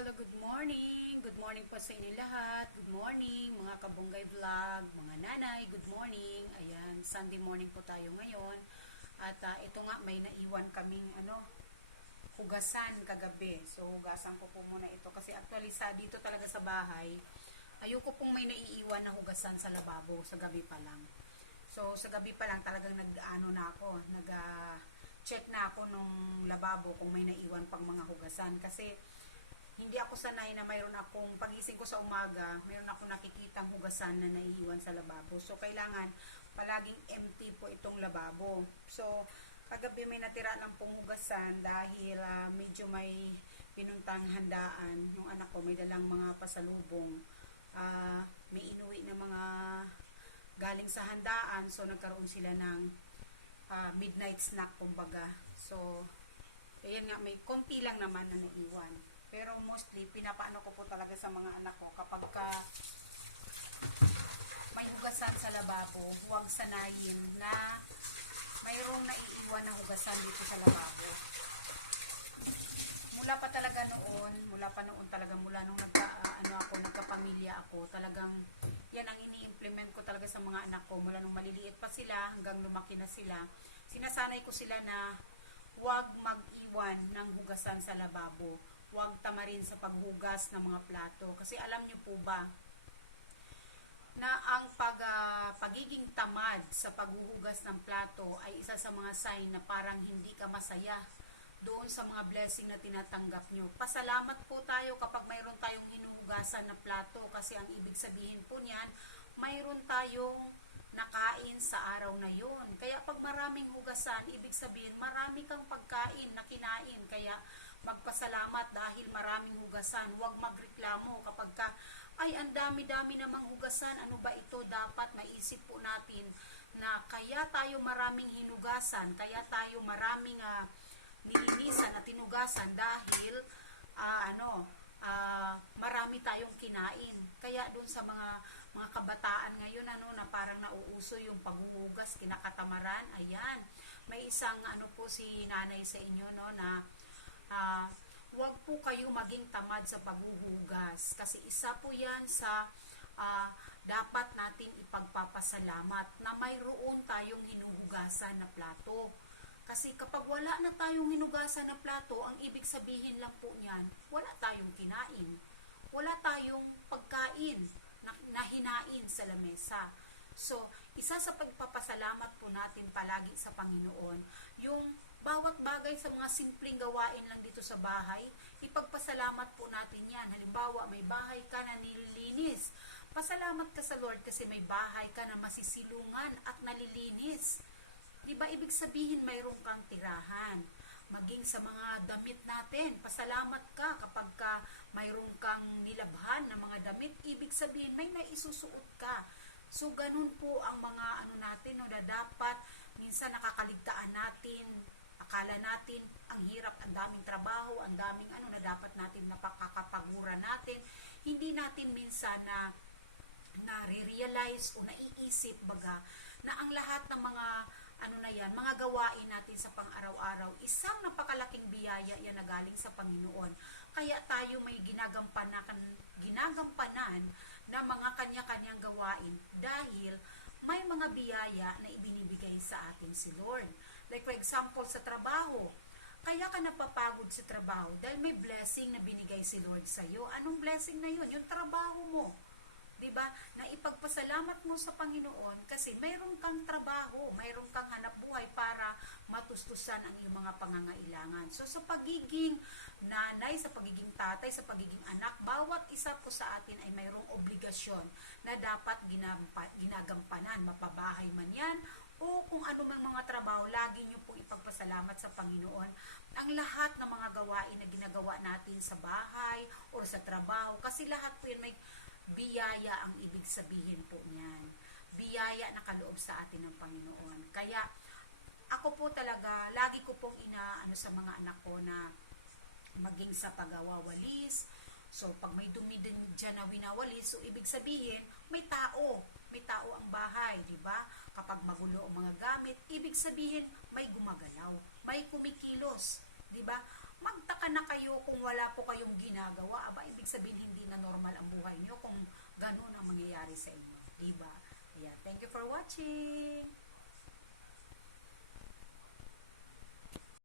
Hello, good morning. Good morning po sa inyo lahat. Good morning, mga kabunggay vlog, mga nanay, good morning. Ayan, Sunday morning po tayo ngayon. At ito nga, may naiwan kaming hugasan kagabi. So, hugasan ko po muna ito. Kasi actually, dito talaga sa bahay, ayoko pong may naiiwan na hugasan sa lababo sa gabi pa lang. So, sa gabi pa lang talagang nag-check na ako nung lababo kung may naiwan pang mga hugasan. Kasi, hindi ako sanay na mayroon akong, pagising ko sa umaga, mayroon akong nakikitang hugasan na naiiwan sa lababo. So, kailangan palaging empty po itong lababo. So, kagabi may natira lang pong hugasan dahil medyo may pinuntang handaan. Yung anak ko may dalang mga pasalubong. May inuwi na mga galing sa handaan. So, nagkaroon sila ng midnight snack, kumbaga. So, ayan nga, may konti lang naman na naiwan. Pero mostly, pinapaano ko po talaga sa mga anak ko kapag may hugasan sa lababo, huwag sanayin na mayroong naiiwan na hugasan dito sa lababo. Mula nung nagkapamilya ako, talagang yan ang ini-implement ko talaga sa mga anak ko. Mula nung maliliit pa sila hanggang lumaki na sila, sinasanay ko sila na huwag mag-iwan ng hugasan sa lababo. Huwag tamarin sa paghugas ng mga plato. Kasi alam nyo po ba na ang pagiging tamad sa paghuhugas ng plato ay isa sa mga sign na parang hindi ka masaya doon sa mga blessing na tinatanggap nyo. Pasalamat po tayo kapag mayroon tayong hinuhugasan na plato kasi ang ibig sabihin po niyan, mayroon tayong nakain sa araw na yon. Kaya pag maraming hugasan, ibig sabihin marami kang pagkain na kinain. Kaya magpasalamat dahil maraming hugasan. Huwag magreklamo kapag ay ang dami-dami namang hugasan. Ano ba ito? Dapat maisip po natin na kaya tayo maraming hinugasan, kaya tayo maraming nilinisan at tinugasan dahil marami tayong kinain. Kaya dun sa mga kabataan ngayon na parang nauuso yung paghuhugas, kinakatamaran, ayan. May isang po si nanay sa inyo na huwag po kayo maging tamad sa paghuhugas kasi isa po yan sa dapat natin ipagpapasalamat na mayroon tayong hinuhugasan na plato. Kasi kapag wala na tayong hinugasan na plato, ang ibig sabihin lang po niyan, wala tayong kinain. Wala tayong pagkain na hinain sa lamesa. So, isa sa pagpapasalamat po natin palagi sa Panginoon, yung bawat bagay sa mga simpleng gawain lang dito sa bahay, ipagpasalamat po natin yan. Halimbawa, may bahay ka na nililinis. Pasalamat ka sa Lord kasi may bahay ka na masisilungan at nalilinis. Diba, ibig sabihin mayroon kang tirahan. Maging sa mga damit natin, pasalamat ka kapag mayroon kang nilabhan na mga damit, ibig sabihin may naisusuot ka. So, ganun po ang mga natin, na dapat minsan nakakaligtaan natin. Akala natin, ang hirap, ang daming trabaho, ang daming na dapat natin napakakapagura natin. Hindi natin minsan na-realize o naiisip baga na ang lahat ng mga mga gawain natin sa pang-araw-araw, isang napakalaking biyaya yan na galing sa Panginoon. Kaya tayo may ginagampanan na mga kanya-kanyang gawain dahil may mga biyaya na ibinibigay sa atin si Lord. Like for example, sa trabaho, kaya ka napapagod sa trabaho dahil may blessing na binigay si Lord sa iyo. Anong blessing na yun? Yung trabaho mo. Diba? Na ipagpasalamat mo sa Panginoon kasi mayroon kang trabaho, mayroon kang hanap buhay para matustusan ang iyong mga pangangailangan. So sa pagiging nanay, sa pagiging tatay, sa pagiging anak, bawat isa po sa atin ay mayroong obligasyon na dapat ginagampanan, mapabahay man yan, o kung ano mang mga trabaho, lagi nyo po ipagpasalamat sa Panginoon ang lahat ng mga gawain na ginagawa natin sa bahay o sa trabaho. Kasi lahat po yan may biyaya ang ibig sabihin po niyan. Biyaya na kaloob sa atin ng Panginoon. Kaya, ako po talaga, lagi ko pong sa mga anak ko na maging sa pagawawalis. So, pag may dumi din dyan na winawalis, so ibig sabihin, may tao ang bahay, di ba? Kapag magulo ang mga gamit, ibig sabihin, may gumagalaw, may kumikilos, di ba? Magtaka na kayo kung wala po kayong ginagawa, aba, ibig sabihin hindi na normal ang buhay nyo kung ganun ang mangyayari sa inyo. Diba? Ayan. Thank you for watching!